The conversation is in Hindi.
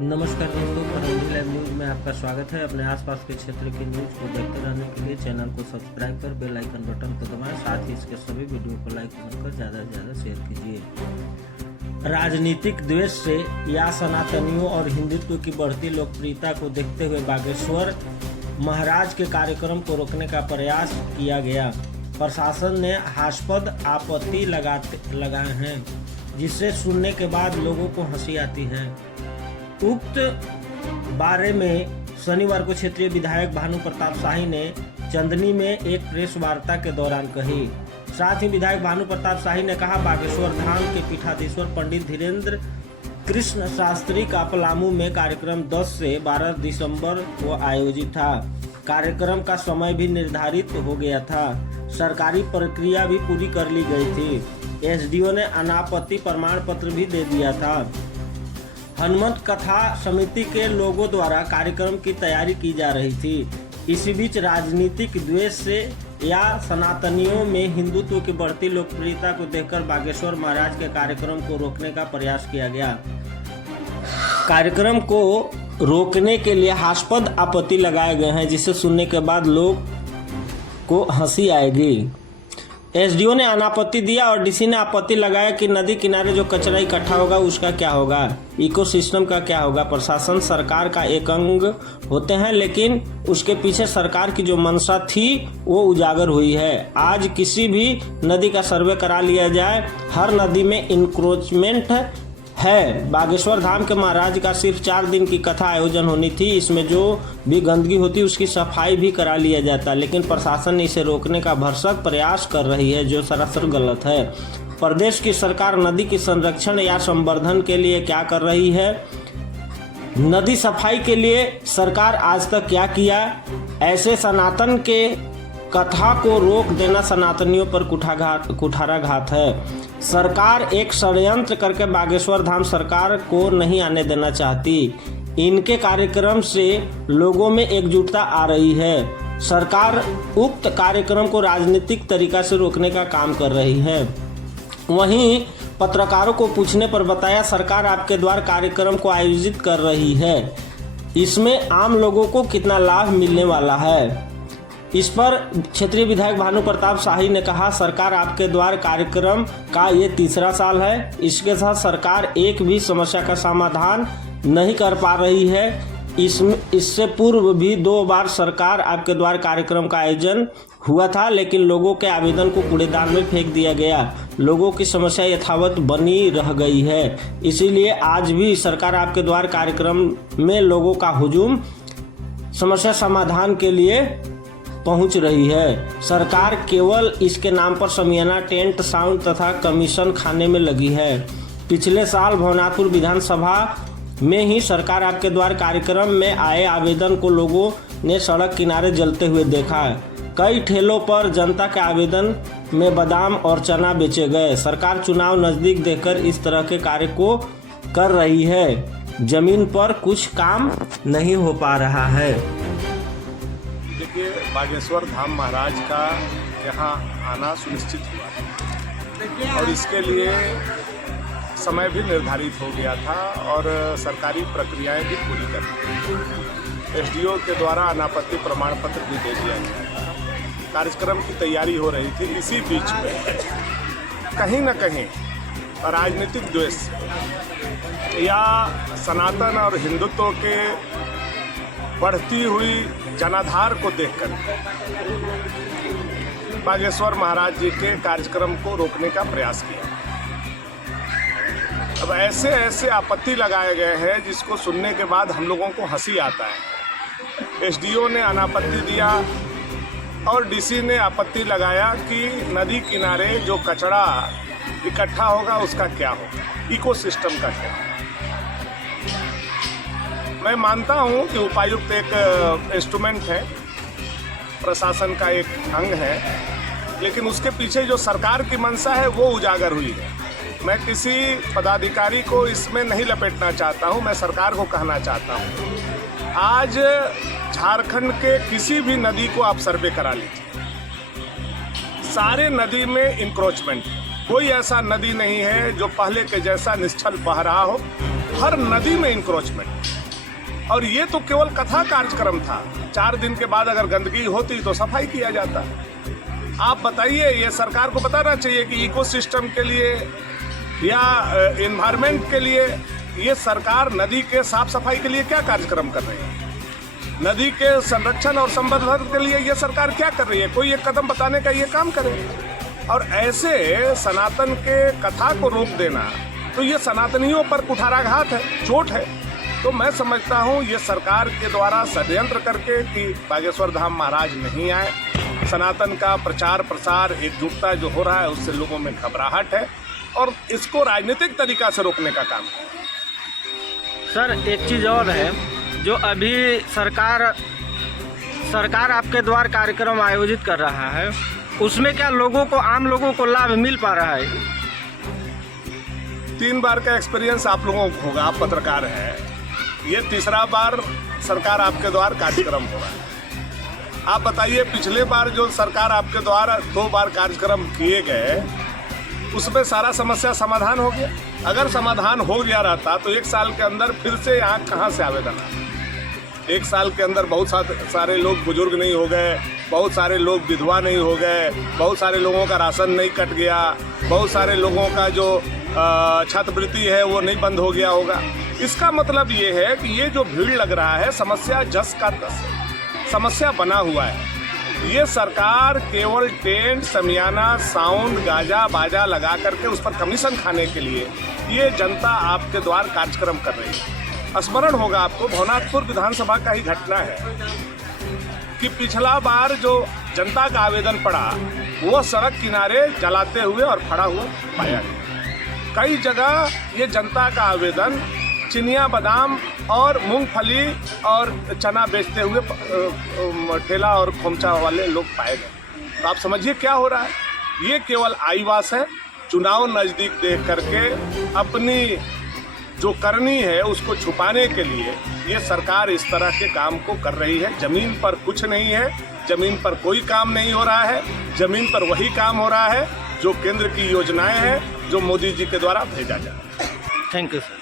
नमस्कार दोस्तों, करौली लाइव न्यूज में आपका स्वागत है। अपने आसपास के क्षेत्र की न्यूज को देखते रहने के लिए चैनल को सब्सक्राइब कर बेल आइकन बटन को दबाएं। साथ ही इसके सभी वीडियो को लाइक कर ज़्यादा से ज़्यादा शेयर कीजिए। राजनीतिक द्वेष से या सनातनियों और हिंदुत्व की बढ़ती लोकप्रियता को देखते हुए बागेश्वर महाराज के कार्यक्रम को रोकने का प्रयास किया गया। प्रशासन ने हास्यास्पद आपत्ति लगाए हैं, जिससे सुनने के बाद लोगों को हंसी आती है। उक्त बारे में शनिवार को क्षेत्रीय विधायक भानु प्रताप शाही ने चंदनी में एक प्रेस वार्ता के दौरान कही। साथ ही विधायक भानु प्रताप शाही ने कहा, बागेश्वर धाम के पीठाधीश्वर पंडित धीरेन्द्र कृष्ण शास्त्री का पलामू में कार्यक्रम 10 से 12 दिसंबर को आयोजित था। कार्यक्रम का समय भी निर्धारित हो गया था। सरकारी प्रक्रिया भी पूरी कर ली गई थी। एसडीओ ने अनापत्ति प्रमाण पत्र भी दे दिया था। हनुमत कथा समिति के लोगों द्वारा कार्यक्रम की तैयारी की जा रही थी। इसी बीच राजनीतिक द्वेष से या सनातनियों में हिंदुत्व की बढ़ती लोकप्रियता को देखकर बागेश्वर महाराज के कार्यक्रम को रोकने का प्रयास किया गया। कार्यक्रम को रोकने के लिए हास्यास्पद आपत्ति लगाए गए हैं, जिसे सुनने के बाद लोग को हंसी आएगी। एसडीओ ने अनापत्ति दिया और डीसी ने आपत्ति लगाया कि नदी किनारे जो कचरा इकट्ठा होगा उसका क्या होगा, इकोसिस्टम का क्या होगा। प्रशासन सरकार का एक अंग होते हैं, लेकिन उसके पीछे सरकार की जो मंशा थी वो उजागर हुई है। आज किसी भी नदी का सर्वे करा लिया जाए, हर नदी में इंक्रोचमेंट है। बागेश्वर धाम के महाराज का सिर्फ 4 दिन की कथा आयोजन होनी थी। इसमें जो भी गंदगी होती उसकी सफाई भी करा लिया जाता, लेकिन प्रशासन इसे रोकने का भरसक प्रयास कर रही है, जो सरासर गलत है। प्रदेश की सरकार नदी की संरक्षण या संवर्धन के लिए क्या कर रही है? नदी सफाई के लिए सरकार आज तक क्या किया? ऐसे सनातन के कथा को रोक देना सनातनियों पर कुठाराघात है। सरकार एक षड्यंत्र करके बागेश्वर धाम सरकार को नहीं आने देना चाहती। इनके कार्यक्रम से लोगों में एकजुटता आ रही है। सरकार उक्त कार्यक्रम को राजनीतिक तरीका से रोकने का काम कर रही है। वहीं पत्रकारों को पूछने पर बताया, सरकार आपके द्वारा कार्यक्रम को आयोजित कर रही है, इसमें आम लोगों को कितना लाभ मिलने वाला है। इस पर क्षेत्रीय विधायक भानु प्रताप शाही ने कहा, सरकार आपके द्वार कार्यक्रम का ये 3रा साल है। इसके साथ सरकार एक भी समस्या का समाधान नहीं कर पा रही है। इससे पूर्व भी 2 बार सरकार आपके द्वार कार्यक्रम का आयोजन हुआ था, लेकिन लोगों के आवेदन को कूड़ेदान में फेंक दिया गया। लोगों की समस्या यथावत बनी रह गई है। इसीलिए आज भी सरकार आपके द्वार कार्यक्रम में लोगों का हुजूम समस्या समाधान के लिए पहुंच रही है। सरकार केवल इसके नाम पर शमियाना, टेंट, साउंड तथा कमीशन खाने में लगी है। पिछले साल भवनाथपुर विधानसभा में ही सरकार आपके द्वार कार्यक्रम में आए आवेदन को लोगों ने सड़क किनारे जलते हुए देखा। कई ठेलों पर जनता के आवेदन में बादाम और चना बेचे गए। सरकार चुनाव नजदीक देखकर इस तरह के कार्य को कर रही है। जमीन पर कुछ काम नहीं हो पा रहा है। देखिए, बागेश्वर धाम महाराज का यहाँ आना सुनिश्चित हुआ और इसके लिए समय भी निर्धारित हो गया था और सरकारी प्रक्रियाएं भी पूरी कर दी। एसडीओ के द्वारा अनापत्ति प्रमाण पत्र भी दे दिया गया। कार्यक्रम की तैयारी हो रही थी। इसी बीच में कहीं न कहीं राजनीतिक द्वेष या सनातन और हिंदुत्व के बढ़ती हुई जनाधार को देखकर बागेश्वर महाराज जी के कार्यक्रम को रोकने का प्रयास किया। अब ऐसे आपत्ति लगाए गए हैं जिसको सुनने के बाद हम लोगों को हंसी आता है। एसडीओ ने अनापत्ति दिया और डीसी ने आपत्ति लगाया कि नदी किनारे जो कचरा इकट्ठा होगा उसका क्या होगा, इकोसिस्टम का क्या होगा। मैं मानता हूं कि उपायुक्त एक इंस्ट्रूमेंट है, प्रशासन का एक अंग है, लेकिन उसके पीछे जो सरकार की मंशा है वो उजागर हुई है। मैं किसी पदाधिकारी को इसमें नहीं लपेटना चाहता हूं, मैं सरकार को कहना चाहता हूं, आज झारखंड के किसी भी नदी को आप सर्वे करा लीजिए, सारे नदी में इंक्रोचमेंट। कोई ऐसा नदी नहीं है जो पहले के जैसा निश्चल बह रहा हो। हर नदी में इंक्रोचमेंट। और ये तो केवल कथा कार्यक्रम था। 4 दिन के बाद अगर गंदगी होती तो सफाई किया जाता। आप बताइए, ये सरकार को बताना चाहिए कि इकोसिस्टम के लिए या एनवायरनमेंट के लिए ये सरकार नदी के साफ सफाई के लिए क्या कार्यक्रम कर रही है, नदी के संरक्षण और संवर्धन के लिए ये सरकार क्या कर रही है। कोई एक कदम बताने का ये काम करे। और ऐसे सनातन के कथा को रोक देना तो ये सनातनियों पर कुठाराघात है, चोट है। तो मैं समझता हूँ ये सरकार के द्वारा षड्यंत्र करके कि बागेश्वर धाम महाराज नहीं आए। सनातन का प्रचार प्रसार एकजुटता जो हो रहा है उससे लोगों में घबराहट है और इसको राजनीतिक तरीका से रोकने का काम है। सर एक चीज़ और है, जो अभी सरकार आपके द्वार कार्यक्रम आयोजित कर रहा है, उसमें क्या लोगों को, आम लोगों को लाभ मिल पा रहा है? 3 बार का एक्सपीरियंस आप लोगों को होगा, आप पत्रकार हैं। ये 3रा बार सरकार आपके द्वार कार्यक्रम हो रहा है। आप बताइए, पिछले बार जो सरकार आपके द्वारा 2 बार कार्यक्रम किए गए उसमें सारा समस्या समाधान हो गया? अगर समाधान हो गया रहता तो 1 साल के अंदर फिर से यहाँ कहाँ से आवेदन आता? 1 साल के अंदर बहुत सारे लोग बुजुर्ग नहीं हो गए, बहुत सारे लोग विधवा नहीं हो गए, बहुत सारे लोगों का राशन नहीं कट गया, बहुत सारे लोगों का जो छात्रवृत्ति है वो नहीं बंद हो गया होगा। इसका मतलब ये है कि ये जो भीड़ लग रहा है, समस्या जस का तस समस्या बना हुआ है। ये सरकार केवल टेंट, समियाना, साउंड, गाजा बाजा लगा करके उस पर कमीशन खाने के लिए ये जनता आपके द्वार कार्यक्रम कर रही है। स्मरण होगा आपको, भवनाथपुर विधानसभा का ही घटना है कि पिछला बार जो जनता का आवेदन पड़ा वो सड़क किनारे जलाते हुए और फड़ा हुआ पाया गया। कई जगह ये जनता का आवेदन चिनिया, बादाम और मूंगफली और चना बेचते हुए ठेला और खोमचा वाले लोग पाए गए। तो आप समझिए क्या हो रहा है। ये केवल आईवास है। चुनाव नज़दीक देख करके अपनी जो करनी है उसको छुपाने के लिए ये सरकार इस तरह के काम को कर रही है। जमीन पर कुछ नहीं है, जमीन पर कोई काम नहीं हो रहा है। जमीन पर वही काम हो रहा है जो केंद्र की योजनाएं हैं, जो मोदी जी के द्वारा भेजा जा रहा है। Thank you sir.